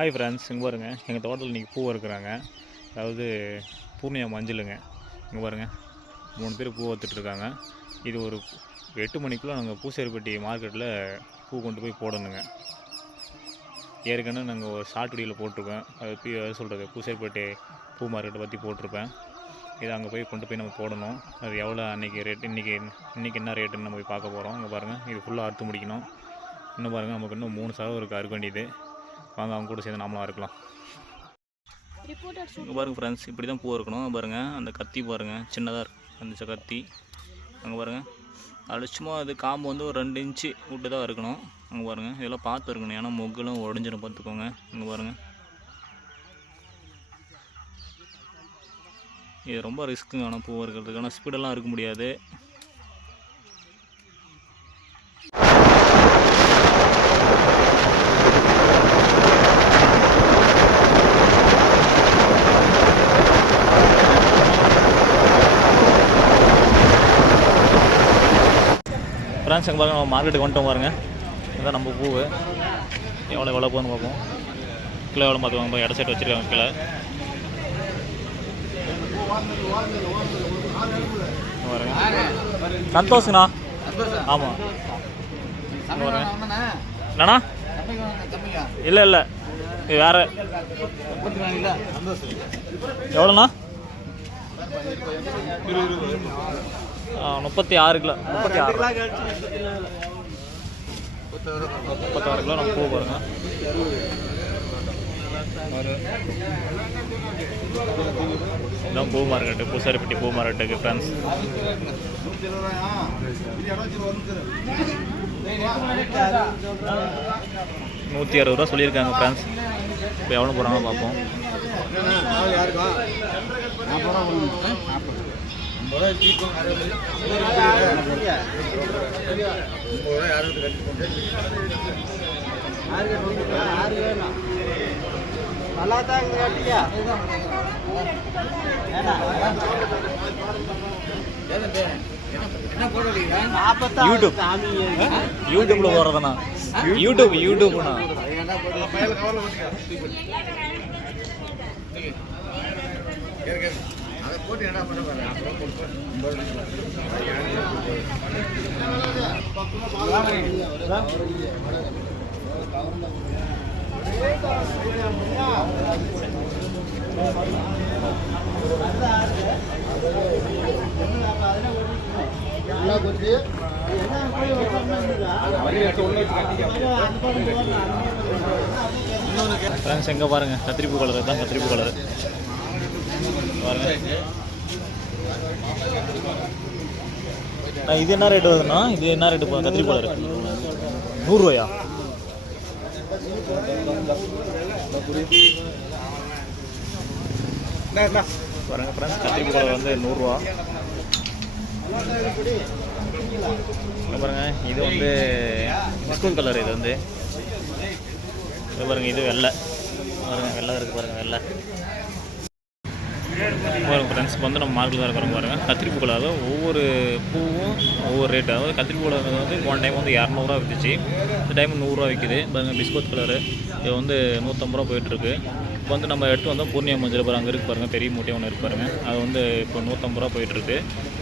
Hi friends, இங்கே பாருங்கள் எங்கள் தோட்டத்தில் இன்றைக்கி பூ இருக்கிறாங்க. அதாவது பூர்ணியா மஞ்சளுங்க. இங்கே பாருங்கள் 3 பேர் பூ வறுத்துட்ருக்காங்க. இது ஒரு 8 மணிக்குள்ளே நாங்கள் பூசேரிப்பட்டி மார்க்கெட்டில் பூ கொண்டு போய் போடணுங்க. ஏற்கனவே நாங்கள் ஒரு ஷார்ட் வீடியோவில் போட்டிருப்பேன். அது சொல்கிறது பூசேரிப்பட்டி பூ மார்க்கெட்டை பற்றி போட்டிருப்பேன். இதை அங்கே போய் கொண்டு போய் நம்ம போடணும். அது எவ்வளோ அன்றைக்கி ரேட், இன்றைக்கி என்ன ரேட்டுன்னு நம்ம போய் பார்க்க போகிறோம். இங்கே பாருங்கள், இது ஃபுல்லாக அறுத்து முடிக்கணும். இன்னும் பாருங்கள், நமக்கு இன்னும் 3 சதவீதம் இருக்குது அறுக்க வேண்டியது. வாங்க அவங்க கூட சேர்ந்து நாமளும் இருக்கலாம். இங்கே பாருங்கள் ஃப்ரெண்ட்ஸ், இப்படி தான் பூ இருக்கணும். பாருங்கள் அந்த கத்தி பாருங்கள், சின்னதாக இருக்குது அந்த கத்தி. அங்கே பாருங்கள், அது சும்மா அது காம்பு வந்து ஒரு 2 இன்ச்சு விட்டு தான் இருக்கணும். அங்கே பாருங்கள், இதெல்லாம் பார்த்து இருக்கணும், ஏன்னா மொக்கெல்லாம் உடஞ்சிடும் பார்த்துக்கோங்க. இங்கே பாருங்கள், இது ரொம்ப ரிஸ்க்குங்க. ஆனால் பூ இருக்கிறதுக்கு ஆனால் ஸ்பீடெல்லாம் இருக்க முடியாது. ஃப்ரெண்ட்ஸ், அங்கே பாருங்கள், நம்ம மார்க்கெட்டுக்கு வந்துட்டோம் பாருங்கள். இதுதான் நம்ம பூ. எவ்வளோ போகணும்னு பார்ப்போம். கிலோ எவ்வளோ பார்த்துக்கோங்க. இட சைட் வச்சுருக்காங்க கிலோ. பாருங்க சந்தோஷண்ணா. ஆமாம் என்னண்ணா? இல்லை இல்லை, இது வேறு. எவ்வளோண்ணா? 36 கிலோ. 36 கிலோ நம்ம பூ பாருங்க. இதான் பூ மார்க்கெட்டு, பூசாரிப்பட்டி பூ மார்க்கெட்டுக்கு ஃப்ரெண்ட்ஸ். ₹160 சொல்லியிருக்காங்க ஃப்ரெண்ட்ஸ். இப்போ எவ்வளோ போகிறாங்க பார்ப்போம். யூடியூப்ல போடுறதுண்ணா. யூடியூப்ண்ணா. ஃப்ரெண்ட்ஸ், எங்கே பாருங்கள், கத்திரிப்பூ கலர் தான். கத்திரிப்பூ கலர் பாருங்கள். இது என்ன ரேட்டு வருதுண்ணா? இது என்ன ரேட்டு போகுது? கத்திரிப்பூ கலர் ₹100. பாருங்கள் ஃப்ரெண்ட்ஸ், கத்திரிப்பூ கலர் வந்து ₹100. பாருங்கள், இது வந்து பிஸ்கூட் கலர். இது வந்து இது பாருங்கள், இது வெள்ளை. பாருங்கள், வெள்ளை இருக்குது பாருங்கள், வெள்ளை. பாருங்கள் ஃப்ரெண்ட்ஸ், இப்போ வந்து நம்ம மார்க்கெட்டில் தான் இருக்கிறோம். பாருங்கள், கத்திரிப்பூ கலர். ஒவ்வொரு பூவும் ஒவ்வொரு ரேட்டு. அதாவது கத்திரிப்பூ கலர் வந்து போன டைம் வந்து ₹200 விற்றுச்சு. இந்த டைம் ₹100 விற்கிது. பாருங்கள், பிஸ்கட் கலரு இது வந்து ₹150 போயிட்டுருக்கு. இப்போ வந்து நம்ம எடுத்து வந்தால் பூர்ணியா மஞ்சள் பாருங்கள், அங்கே இருக்குது பாருங்கள், பெரிய மூட்டையாக ஒன்று இருக்குது பாருங்கள். அது வந்து இப்போ ₹150 போயிட்டுருக்கு.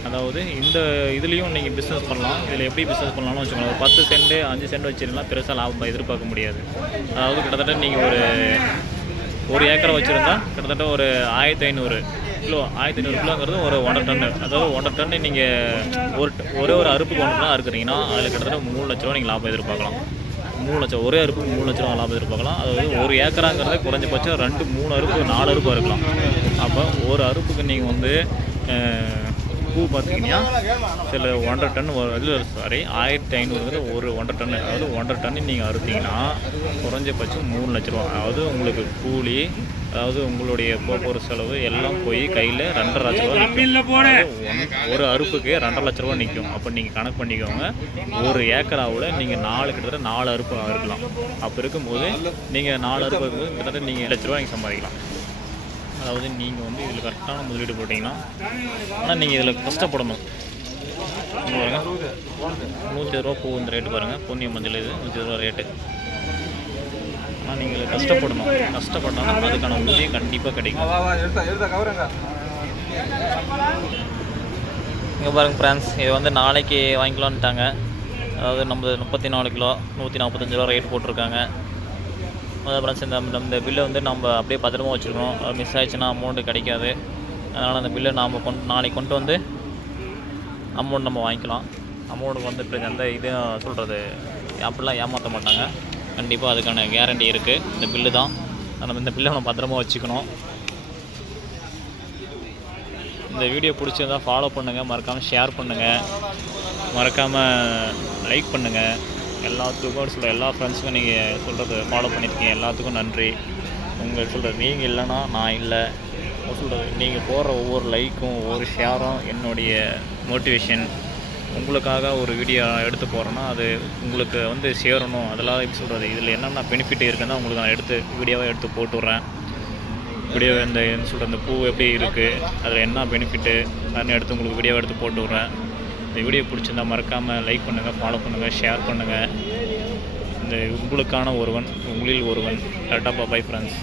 அதாவது இந்த இதுலேயும் நீங்கள் பிஸ்னஸ் பண்ணலாம். இதில் எப்படி பிஸ்னஸ் பண்ணலாம்னு வச்சுக்கோங்க. 10 சென்ட் 5 சென்ட் வச்சுருந்தா பெருசாக லாபம் எதிர்பார்க்க முடியாது. அதாவது கிட்டத்தட்ட நீங்கள் ஒரு ஏக்கரை வச்சுருந்தா கிட்டத்தட்ட ஒரு 1500 கிலோ. 1500 கிலோங்கிறது ஒரு 1.5 டன்னு. அதாவது 1.5 டன்னு நீங்கள் ஒரு அறுப்புக்கு 1 டன்னா அறுக்குறீங்கன்னா அதில் கிட்டத்தட்ட ₹3,00,000 நீங்கள் லாபம் எதிர்பார்க்கலாம். 3 லட்சம், ஒரே அறுப்புக்கு ₹3,00,000 லாபம் எதிர்பார்க்கலாம். அதாவது ஒரு ஏக்கராங்கிறது குறைஞ்சபட்சம் 2, 3 அறுப்பு, 4 அறுப்பு இருக்கலாம். அப்போ ஒரு அறுப்புக்கு நீங்கள் வந்து பூ பார்த்திங்கன்னா சில 1.5 டன் இதில் 1500 ஒரு 1.5 டன்னு. அதாவது 1.5 டன்னு நீங்கள் அறுத்தீங்கன்னா குறைஞ்சபட்சம் ₹3,00,000. அதாவது உங்களுக்கு கூலி, அதாவது உங்களுடைய போக்குவரத்து செலவு எல்லாம் போய் கையில் ₹2,50,000. ஒரு அறுப்புக்கு ₹2,50,000 நிற்கும். அப்போ நீங்கள் கணக்கு பண்ணிக்கோங்க, ஒரு ஏக்கராவில் நீங்கள் கிட்டத்தட்ட 4 அறுப்பு இருக்கலாம். அப்போ இருக்கும்போது நீங்கள் 4 அறுப்பு இருக்கும்போது கிட்டத்தட்ட நீங்கள் ₹1,00,000 நீங்கள் சம்பாதிக்கலாம். அதாவது நீங்கள் வந்து இதில் கரெக்டான முதலீடு போட்டிங்கன்னா, ஆனால் நீங்கள் இதில் கஷ்டப்படணும். பாருங்கள், ₹120 பூ இந்த ரேட்டு பாருங்கள். பூர்ணியா மஞ்சள் இது ₹120 ரேட்டு. ஆனால் நீங்கள் கஷ்டப்படணும். கஷ்டப்பட்டாலும் அதுக்கான ஊதியம் கண்டிப்பாக கிடைக்கும். இங்கே பாருங்க ஃப்ரெண்ட்ஸ், இது வந்து நாளைக்கு வாங்கிக்கலான்ட்டாங்க. அதாவது நம்ம 34 கிலோ 145 ரூபா ரேட் போட்டிருக்காங்க. அதாவது ஃப்ரெண்ட்ஸ் இந்த பில்லை வந்து நம்ம அப்படியே பத்திரமா வச்சுருக்கணும். மிஸ் ஆயிடுச்சுன்னா அமௌண்ட்டு கிடைக்காது. அதனால் அந்த பில்லை நாம் நாளைக்கு கொண்டு வந்து அமௌண்ட் நம்ம வாங்கிக்கலாம். அமௌண்ட்டுக்கு வந்து இப்போ எந்த இதுவும் சொல்கிறது அப்படிலாம் ஏமாற்ற மாட்டாங்க. கண்டிப்பாக அதுக்கான கேரண்டி இருக்குது. இந்த பில்லு தான் நம்ம இந்த பில்லை நம்ம பத்திரமா வச்சுக்கணும். இந்த வீடியோ பிடிச்சிருந்தால் ஃபாலோ பண்ணுங்கள், மறக்காமல் ஷேர் பண்ணுங்கள், மறக்காமல் லைக் பண்ணுங்கள். எல்லாத்துக்கும் சொல்கிற எல்லா ஃப்ரெண்ட்ஸுக்கும் நீங்கள் சொல்கிறது ஃபாலோ பண்ணியிருக்கீங்க, எல்லாத்துக்கும் நன்றி. உங்கள் சொல்கிறது நீங்கள் இல்லைன்னா நான் இல்லை. சொல்கிறது நீங்கள் போடுற ஒவ்வொரு லைக்கும் ஒவ்வொரு ஷேரும் என்னுடைய மோட்டிவேஷன். உங்களுக்காக ஒரு வீடியோ எடுத்து போகிறேன்னா அது உங்களுக்கு வந்து சேரணும். அதெல்லாம் எப்படி சொல்கிறது, இதில் என்னென்ன பெனிஃபிட் இருக்குன்னா உங்களுக்கு நான் எடுத்து வீடியோவாக எடுத்து போட்டுடுறேன். வீடியோ இந்த என்ன சொல்கிற இந்த பூ எப்படி இருக்குது, அதில் என்ன பெனிஃபிட்டு அதன்னு எடுத்து உங்களுக்கு வீடியோவை எடுத்து போட்டு விட்றேன். இந்த வீடியோ பிடிச்சிருந்தா மறக்காமல் லைக் பண்ணுங்கள், ஃபாலோ பண்ணுங்கள், ஷேர் பண்ணுங்கள். இந்த உங்களுக்கான ஒருவன், உங்களில் ஒருவன். Tata bye friends.